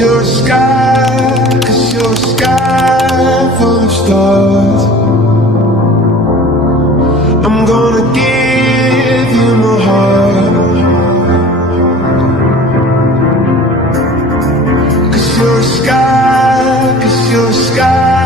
you're a sky, 'cause you're a sky full of stars. I'm gonna give you my heart, 'cause you're a sky, 'cause you're a sky